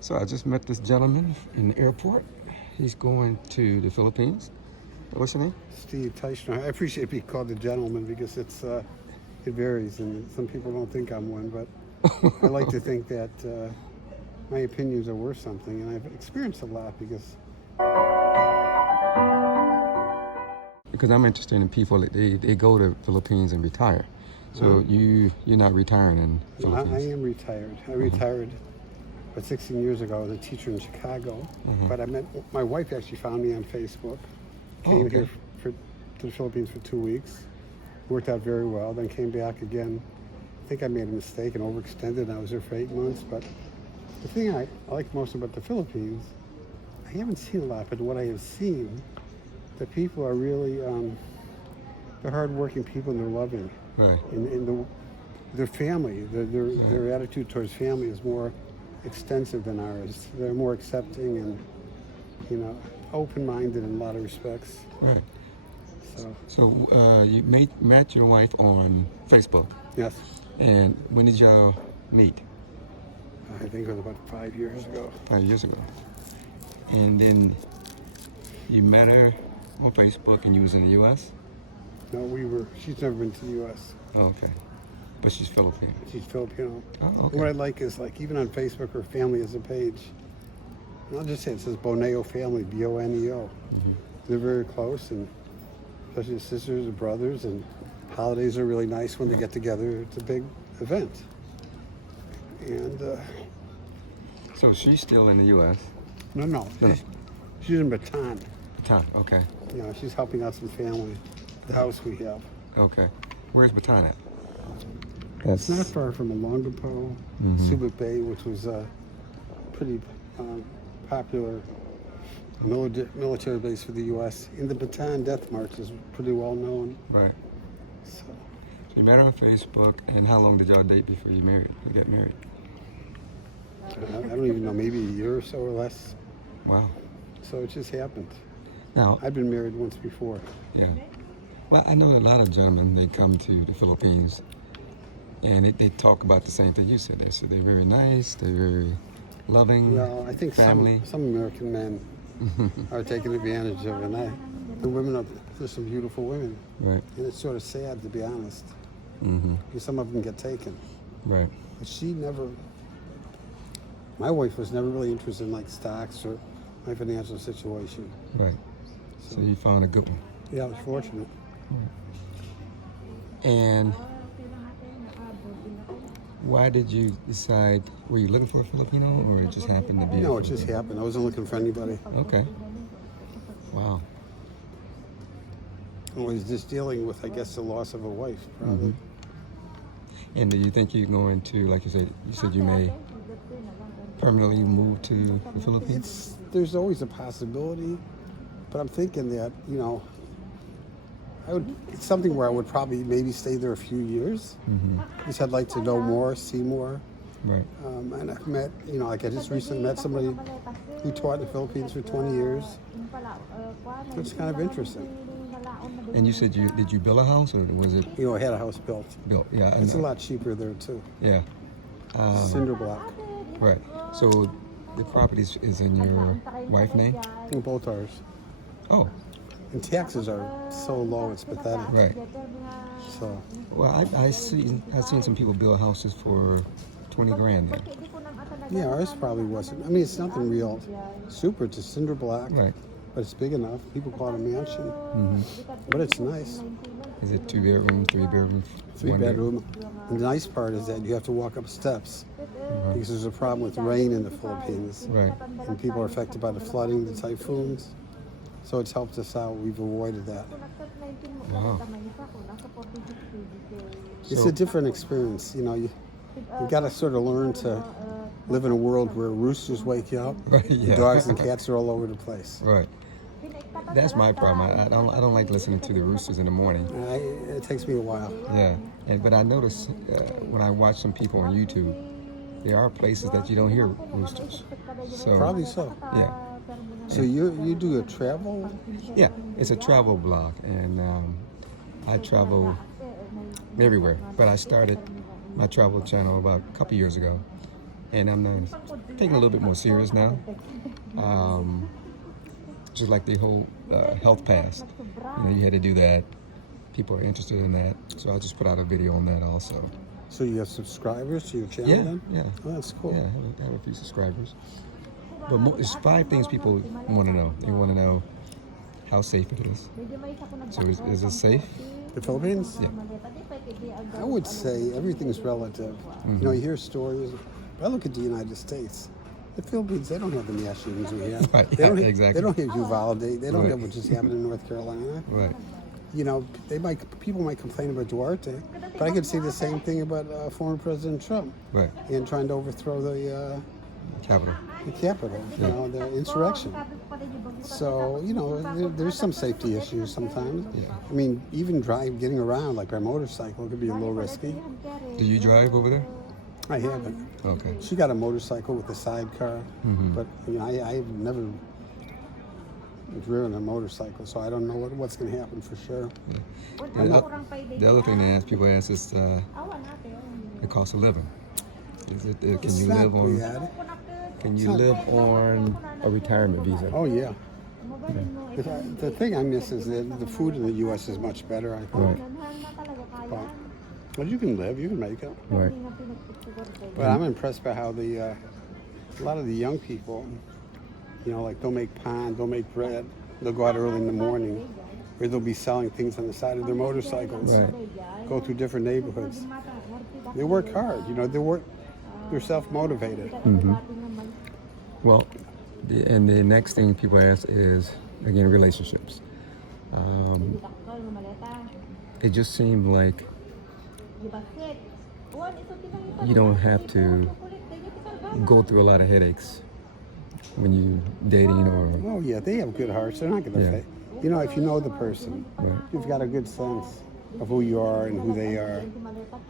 So I just met this gentleman in the airport. He's going to the Philippines. What's your name? Steve Teichner. I appreciate being called a gentleman because it varies, and some people don't think I'm one, but I like to think that my opinions are worth something, and I've experienced a lot because I'm interested in people that they go to Philippines and retire. So you're not retiring in Philippines? I am retired. I retired about 16 years ago. I was a teacher in Chicago, but my wife actually found me on Facebook. Came here to the Philippines for 2 weeks. Worked out very well. Then came back again. I think I made a mistake and overextended. And I was there for 8 months. But the thing I like most about the Philippines, I haven't seen a lot, but what I have seen, the people are really they're hardworking people and they're loving. Right. And their family, their attitude towards family is more extensive than ours. They're more accepting and open-minded in a lot of respects. Right. So you met your wife on Facebook? Yes. And when did y'all meet? I think it was about 5 years ago. 5 years ago. And then you met her on Facebook and you was in the U.S.? No, she's never been to the U.S. Oh, okay. But she's Filipino? She's Filipino. Oh, okay. What I like is, even on Facebook, her family has a page. And I'll just say it says Boneo family, B-O-N-E-O. They're very close, and especially the sisters and brothers, and holidays are really nice when they get together. It's a big event. And so she's still in the U.S.? No. She's in Bataan. Bataan, okay. She's helping out some family, the house we have. Okay. Where's Bataan at? It's not far from Olongapo, Subic Bay, which was a pretty popular military base for the U.S. In the Bataan Death March is pretty well known. Right. So you met her on Facebook, and how long did y'all date before you got married? I don't even know, maybe a year or so or less. Wow. So it just happened. Now, I've been married once before. Yeah. Well, I know a lot of gentlemen, they come to the Philippines, and they talk about the same thing you said. They said they're very nice, they're very loving. Well, I think family. some American men are taking advantage of it. The women there's some beautiful women. Right. And it's sort of sad, to be honest. Because some of them get taken. Right. But my wife was never really interested in stocks or my financial situation. Right. So you found a good one. Yeah, I was fortunate. And why did you decide, were you looking for a Filipino, or it just happened to be? No, it just happened. I wasn't looking for anybody. Okay. Wow. I was just dealing with, I guess, the loss of a wife, probably. And do you think you're going to, like you said you may permanently move to the Philippines? There's always a possibility, but I'm thinking that, it's something where I would probably maybe stay there a few years. Because I'd like to know more, see more. Right. And I've met, I just recently met somebody who taught in the Philippines for 20 years. It's kind of interesting. And you said did you build a house, or was it? I had a house built. Yeah. It's a lot cheaper there too. Yeah. Cinder block. Right. So the property is in your wife's name? In both ours. Oh. And taxes are so low, it's pathetic. Right. So. Well, I've seen some people build houses for 20 grand there. Yeah, ours probably wasn't. I mean, it's nothing real super. It's a cinder block. Right. But it's big enough. People call it a mansion. But it's nice. Is it 2 bedroom, 3 bedroom? 3 bedroom. And the nice part is that you have to walk up steps because there's a problem with rain in the Philippines. Right. And people are affected by the flooding, the typhoons. So it's helped us out. We've avoided that. Wow. It's a different experience. You got to sort of learn to live in a world where roosters wake you up. Right, yeah. Dogs and cats are all over the place. Right. That's my problem. I don't like listening to the roosters in the morning. It takes me a while. Yeah. But I notice when I watch some people on YouTube, there are places that you don't hear roosters. So probably so. Yeah. So you do a travel? Yeah, it's a travel blog, and I travel everywhere. But I started my travel channel about a couple years ago, and I'm taking a little bit more serious now. Just like the whole health pass, you had to do that. People are interested in that, so I'll just put out a video on that also. So you have subscribers to your channel Yeah, then? yeah. Oh, that's cool. Yeah, I have a few subscribers. But there's 5 things people want to know. They want to know how safe it is. So is it safe? The Philippines? Yeah. I would say everything's relative. You know, you hear stories. I look at the United States. The Philippines, they don't have the mass shootings we have. Right, They don't yeah, have, exactly. They don't have Uvalde. They don't Right. have what just happened in North Carolina. Right. You know, people might complain about Duarte, but I could see the same thing about former President Trump Right. and trying to overthrow the Capital. Capitol, you know, the insurrection. So, you know, there's some safety issues sometimes. Yeah. I mean, even getting around like by motorcycle could be a little risky. Do you drive over there? I haven't. Okay. She got a motorcycle with a sidecar, but you know, I've never driven a motorcycle, so I don't know what's going to happen for sure. The other thing people ask is the cost of living. Is it? Can It's you not live on? bad. Can you live on a retirement visa? Oh yeah. The thing I miss is that the food in the U.S. is much better, I think. Right. But you can live, you can make it. Right. But I'm impressed by how a lot of the young people, you know, like they'll make paan, they'll make bread, they'll go out early in the morning, or they'll be selling things on the side of their motorcycles, Right. go through different neighborhoods. They work hard, you know, they're self-motivated. Well, and the next thing people ask is, again, relationships. It just seemed like you don't have to go through a lot of headaches when you dating or Oh yeah, they have good hearts. They're not going to Yeah. say, you know, if you know the person, Right. you've got a good sense of who you are and who they are.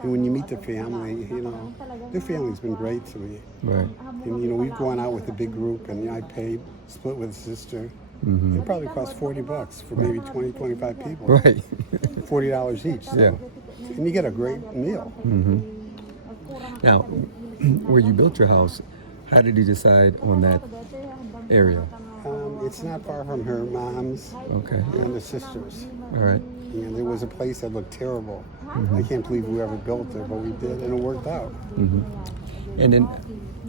And when you meet the family, you know, their family's been great to me. right. And you know, we've gone out with a big group, and you know, I paid, split with a sister. It probably cost $40 for maybe 20, 25 people. Right. $40 each. So. Yeah. And you get a great meal. Now, where you built your house, how did you decide on that area? It's not far from her mom's Okay. and the sister's. All right. And there was a place that looked terrible. I can't believe whoever built it, but we did, and it worked out. And then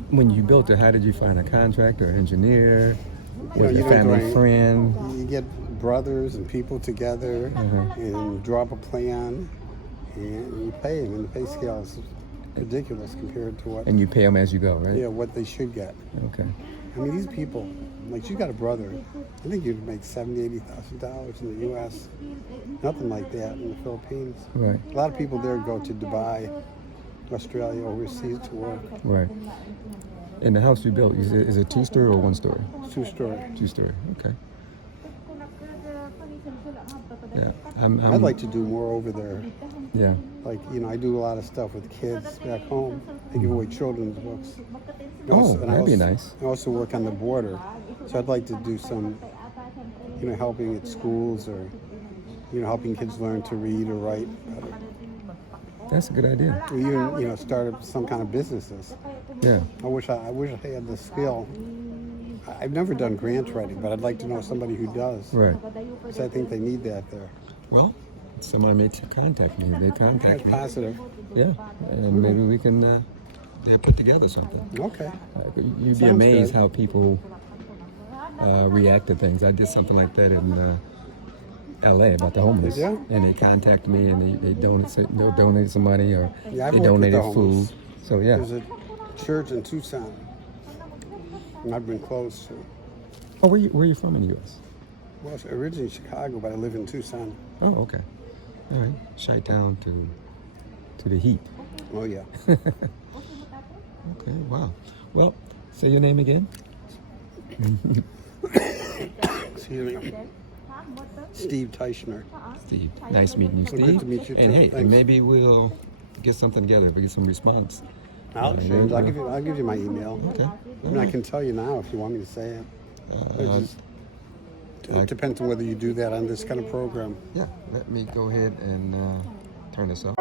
when you built it, how did you find a contractor, engineer, was you it a don't family do any- friend? You get brothers and people together and draw up a plan, and you pay them, and the pay scale is ridiculous compared to what And you pay them as you go, right? what they should get. Okay. I mean, these people, like you got a brother, I think you'd make $70,000, $80,000 in the U.S. Nothing like that in the Philippines. Right. A lot of people there go to Dubai, Australia, overseas to work. Right. And the house you built, is it 2-story or 1-story? 2-story. 2-story. Okay. Yeah. I'd like to do more over there. Yeah. Like, you know, I do a lot of stuff with kids back home. I give away children's books. Oh, that'd be nice. I also work on the border. So I'd like to do some, you know, helping at schools or, you know, helping kids learn to read or write better. That's a good idea. Or even, you know, start up some kind of businesses. Yeah. I wish I had the skill. I've never done grant writing, but I'd like to know somebody who does. Right. Because I think they need that there. Well, somebody may contact me. They contact That's me. positive. Yeah. And maybe we can put together something. Okay. You'd be Sounds amazed good. how people react to things. I did something like that in LA about the homeless. Did you? And they contacted me and they'll donate some money or Yeah, I've they worked with the donated homeless. food. So yeah. There's a church in Tucson. And I've been close to. Oh, where are you from in the U.S.? Well, it's originally Chicago, but I live in Tucson. Oh, okay. All right. Shite down to the heat. Oh, yeah. Okay, wow. Well, say your name again. Excuse me. Steve Teichner. Steve. Nice meeting you, Well, Steve. good to meet you, And too. hey, Thanks. maybe we'll get something together if we get some response. I'll give you my email. Okay. I mean, I can tell you now if you want me to say it. It depends on whether you do that on this kind of program. Yeah, let me go ahead and turn this off.